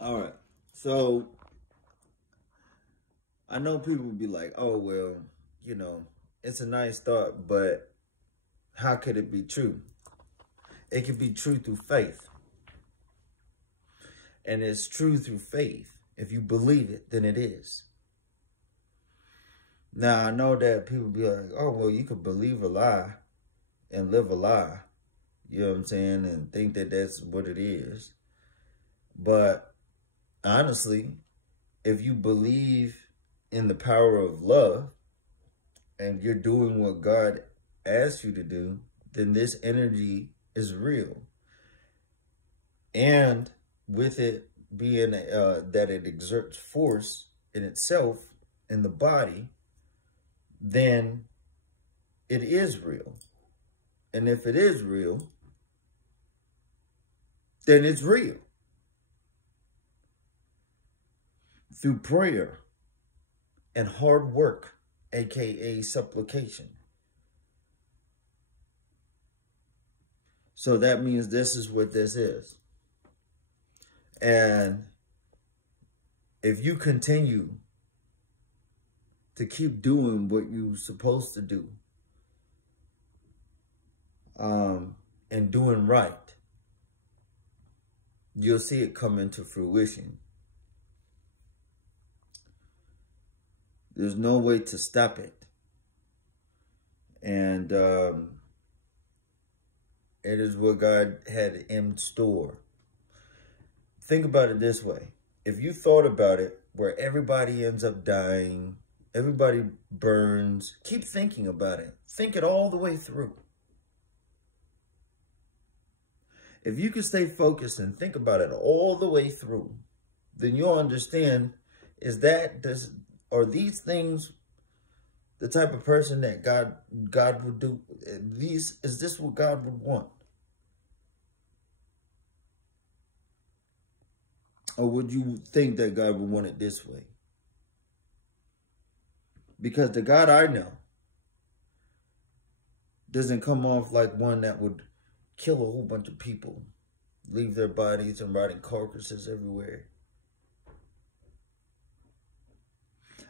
All right. So I know people be like, oh, well, you know, it's a nice thought, but how could it be true? It can be true through faith. And it's true through faith. If you believe it, then it is. Now, I know that people be like, oh, well, you could believe a lie and live a lie. You know what I'm saying? And think that that's what it is. But honestly, if you believe in the power of love and you're doing what God asks you to do, then this energy is real. And with it being that it exerts force in itself in the body, then it is real. And if it is real, then it's real. Through prayer and hard work, aka supplication. So that means this is what this is. And if you continue to keep doing what you're supposed to do, and doing right, you'll see it come into fruition. There's no way to stop it. And it is what God had in store. Think about it this way. If you thought about it, where everybody ends up dying, everybody burns, keep thinking about it. Think it all the way through. If you can stay focused and think about it all the way through, then you'll understand, are these things the type of person that God would do? Is this what God would want? Or would you think that God would want it this way? Because the God I know doesn't come off like one that would kill a whole bunch of people, leave their bodies and rotting carcasses everywhere.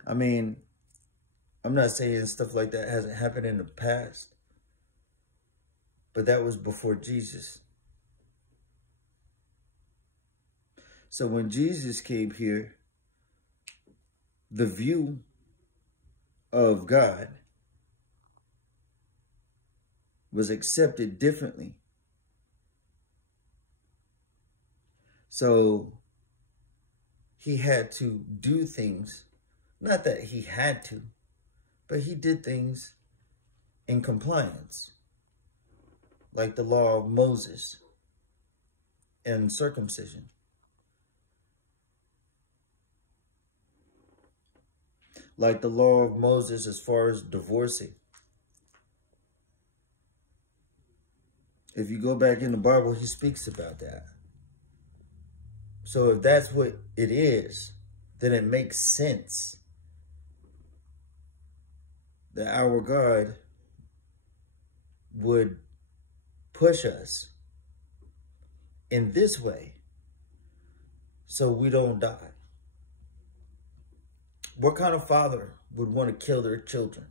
I mean, I'm not saying stuff like that hasn't happened in the past, but that was before Jesus. So when Jesus came here, the view of God was accepted differently. So he had to do things, not that he had to, but he did things in compliance, like the law of Moses and circumcision. Like the law of Moses as far as divorcing. If you go back in the Bible, he speaks about that. So if that's what it is, then it makes sense that our God would push us in this way so we don't die. What kind of father would want to kill their children?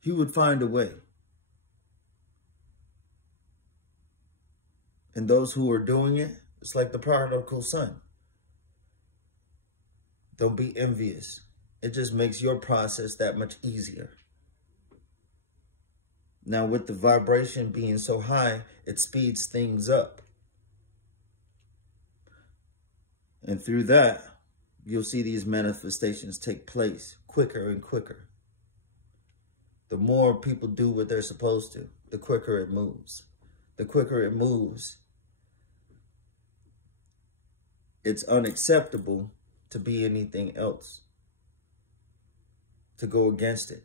He would find a way. And those who are doing it, it's like the prodigal son. Don't be envious. It just makes your process that much easier. Now, with the vibration being so high, it speeds things up. And through that, you'll see these manifestations take place quicker and quicker. The more people do what they're supposed to, the quicker it moves. The quicker it moves, it's unacceptable to be anything else, to go against it.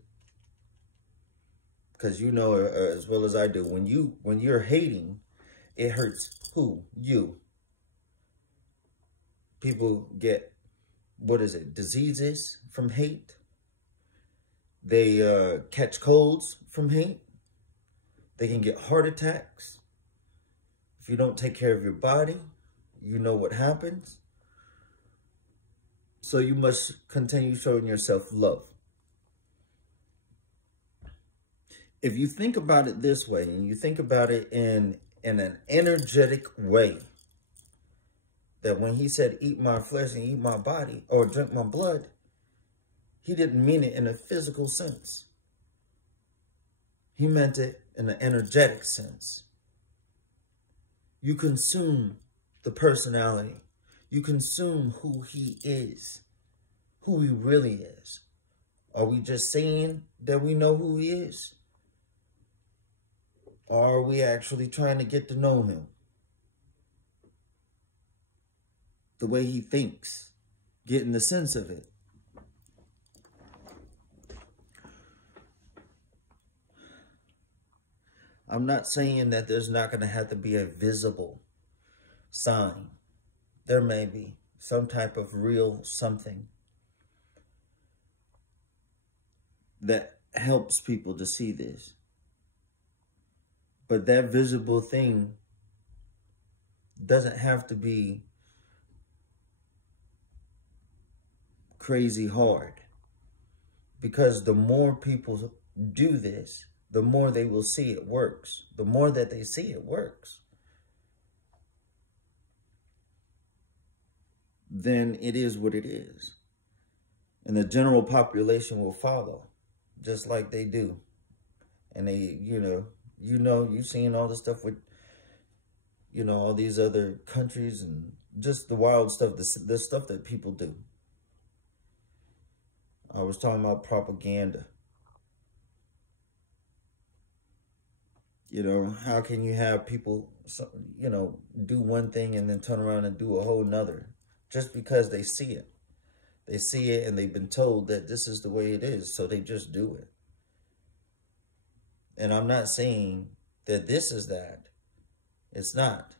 Because you know as well as I do, when you're hating, it hurts who? You. People get, diseases from hate. They catch colds from hate. They can get heart attacks. If you don't take care of your body, you know what happens. So you must continue showing yourself love. If you think about it this way, and you think about it in an energetic way, that when he said, eat my flesh and eat my body, or drink my blood, he didn't mean it in a physical sense. He meant it in an energetic sense. You consume the personality. You consume who he is, who he really is. Are we just saying that we know who he is? Or are we actually trying to get to know him? The way he thinks, getting the sense of it. I'm not saying that there's not going to have to be a visible sign. There may be some type of real something that helps people to see this. But that visible thing doesn't have to be crazy hard. Because the more people do this, the more they will see it works. The more that they see it works, then it is what it is. And the general population will follow, just like they do. And they, you've seen all the stuff with, all these other countries and just the wild stuff, the stuff that people do. I was talking about propaganda. How can you have people, do one thing and then turn around and do a whole nother just because they see it? They see it and they've been told that this is the way it is, so they just do it. And I'm not saying that this is that. It's not.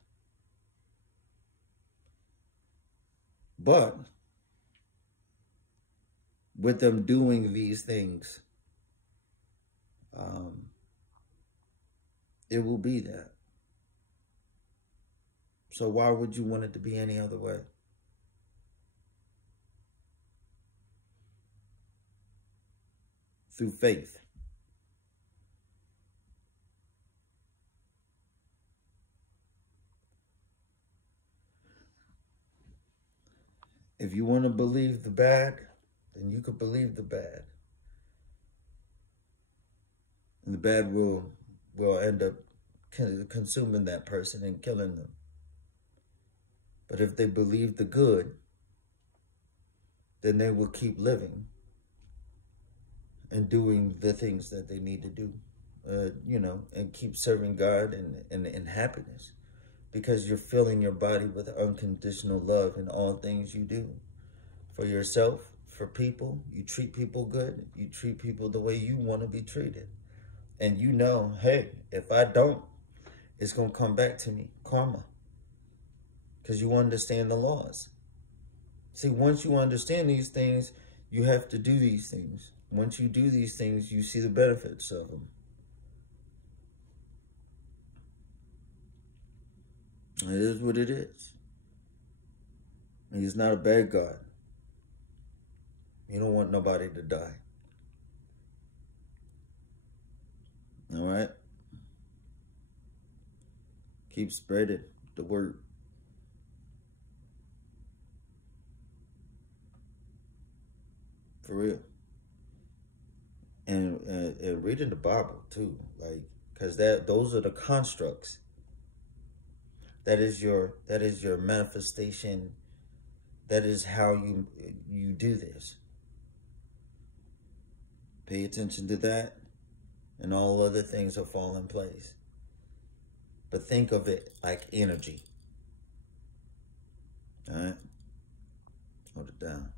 But with them doing these things, it will be that. So why would you want it to be any other way? Through faith. If you want to believe the bad, then you could believe the bad. And the bad will end up consuming that person and killing them. But if they believe the good, then they will keep living and doing the things that they need to do, and keep serving God and happiness, because you're filling your body with unconditional love in all things you do. For yourself, for people, you treat people good. You treat people the way you want to be treated. And hey, if I don't, it's going to come back to me, karma. Because you understand the laws. See, once you understand these things, you have to do these things. Once you do these things, you see the benefits of them. It is what it is. He's not a bad God. You don't want nobody to die. All right? Keep spreading the word. For real. And reading the Bible too, because those are the constructs. That is your manifestation. That is how you do this. Pay attention to that, and all other things will fall in place. But think of it like energy. All right? Hold it down.